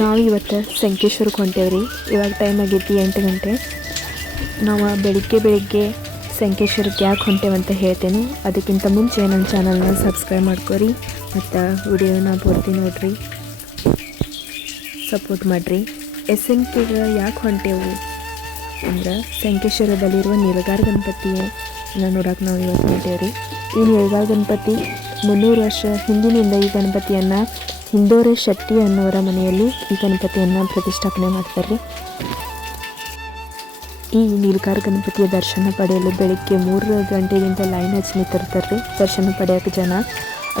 ನಾವು ಇವತ್ತು ಸಂಕೇಶ್ವರಕ್ಕೆ ಹೊಂಟೇವ್ರಿ. ಇವಾಗ ಟೈಮ್ ಆಗೈತಿ 8 ಗಂಟೆ. ನಾವು ಬೆಳಿಗ್ಗೆ ಸಂಕೇಶ್ವರಕ್ಕೆ ಯಾಕೆ ಹೊಂಟೇವಂತ ಹೇಳ್ತೇನೆ. ಅದಕ್ಕಿಂತ ಮುಂಚೆ ನನ್ನ ಚಾನಲ್ನ ಸಬ್ಸ್ಕ್ರೈಬ್ ಮಾಡ್ಕೊರಿ ಮತ್ತು ವಿಡಿಯೋನ ಪೂರ್ತಿ ನೋಡಿರಿ, ಸಪೋರ್ಟ್ ಮಾಡಿರಿ. SMKಗೆ ಯಾಕೆ ಹೊಂಟೇವು ಅಂದ್ರೆ ಸಂಕೇಶ್ವರದಲ್ಲಿರುವ ನೀಲಗಾರ ಗಣಪತಿನ ನೋಡೋಕೆ ನಾವು ಇವತ್ತು ಹೊಂಟೇವ್ರಿ. ಈ ನೀಲಗಾರ ಗಣಪತಿ 300 ವರ್ಷ ಹಿಂದಿನಿಂದ ಈ ಗಣಪತಿಯನ್ನು ಹಿಂದೋರೆ ಶೆಟ್ಟಿ ಅನ್ನೋರ ಮನೆಯಲ್ಲಿ ಈ ಗಣಪತಿಯನ್ನು ಪ್ರತಿಷ್ಠಾಪನೆ ಮಾಡ್ತಾರೆ. ಈ ನೀಲಗಾರ ಗಣಪತಿಯ ದರ್ಶನ ಪಡೆಯಲು ಬೆಳಗ್ಗೆ 3 ಗಂಟೆಗಿಂತ ಲೈನ್ ಹಚ್ಚಿ ನಿಂತಿರ್ತಾರೆ. ದರ್ಶನ ಪಡೆಯೋಕೆ ಜನ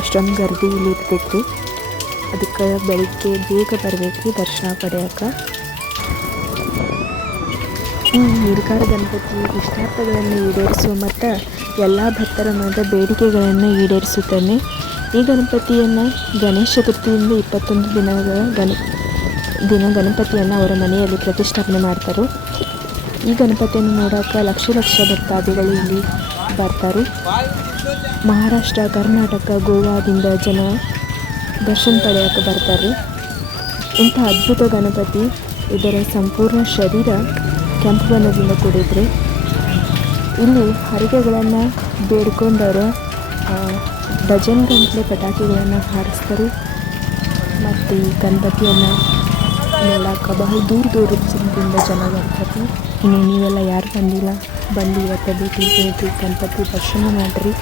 ಅಷ್ಟೊಂದು ಗರ್ದಿ ಇಲ್ಲಿ ಇರ್ತೈತ್ರಿ. ಅದಕ್ಕೆ ಬೆಳಗ್ಗೆ ಬೇಗ ಬರಬೇಕ್ರಿ ದರ್ಶನ ಪಡೆಯೋಕೆ. ಈ ನೀಲಗಾರ ಗಣಪತಿ ಇಷ್ಟಾರ್ಥಗಳನ್ನು ಈಡೇರಿಸುವ ಮತ್ತು ಎಲ್ಲ ಭಕ್ತರ ಮನದ ಬೇಡಿಕೆಗಳನ್ನು ಈಡೇರಿಸುತ್ತಾನೆ. ಈ ಗಣಪತಿಯನ್ನು ಗಣೇಶ ಚತುರ್ಥಿಯಿಂದ 21 ದಿನಗಳ ಗಣಪತಿಯನ್ನು ಅವರ ಮನೆಯಲ್ಲಿ ಪ್ರತಿಷ್ಠಾಪನೆ ಮಾಡ್ತಾರೆ. ಈ ಗಣಪತಿಯನ್ನು ನೋಡೋಕೆ ಲಕ್ಷ ಭಕ್ತಾದಿಗಳು ಇಲ್ಲಿ ಬರ್ತಾರೆ. ಮಹಾರಾಷ್ಟ್ರ, ಕರ್ನಾಟಕ, ಗೋವಾದಿಂದ ಜನ ದರ್ಶನ ಪಡೆಯೋಕೆ ಬರ್ತಾರೆ. ಇಂಥ ಅದ್ಭುತ ಗಣಪತಿ, ಇದರ ಸಂಪೂರ್ಣ ಶರೀರ ಕೆಂಪು ಬಣ್ಣದಿಂದ ಕೂಡಿದ್ರೆ ಇಲ್ಲಿ ಹರಿಗೆಗಳನ್ನು ಬೇಡ್ಕೊಂಡವರು ಡಜನ್ ಗಂಟಲೆ ಪಟಾಕಿಗಳನ್ನು ಹಾರಿಸ್ತಾರೆ. ಮತ್ತು ಈ ಗಣಪತಿಯನ್ನು ನೋಡೋಕೆ ಬಹಳ ದೂರದಿಂದ ಜನ ಬರ್ತಾರೆ. ಇನ್ನು ನೀವೆಲ್ಲ ಯಾರು ಬಂದಿಲ್ಲ, ಬಂದು ಇವತ್ತು ಭೇಟಿ ಗಣಪತಿ ದರ್ಶನ ಮಾಡಿರಿ.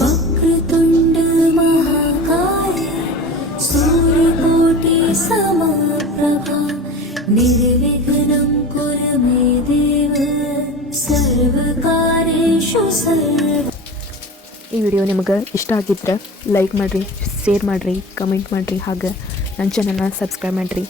वक्रतुंड महाकाय सूर्यकोटि समप्रभा निर्विघ्नं कुरु मे देव सर्वकार्येषु सर्वदा. ಈ ವಿಡಿಯೋ ನಿಮಗೆ ಇಷ್ಟ ಆಗಿದ್ರೆ ಲೈಕ್ ಮಾಡಿರಿ, ಶೇರ್ ಮಾಡಿರಿ, ಕಮೆಂಟ್ ಮಾಡಿರಿ, ಹಾಗೆ ನನ್ನ ಚಾನಲ್ನ ಸಬ್ಸ್ಕ್ರೈಬ್ ಮಾಡಿರಿ.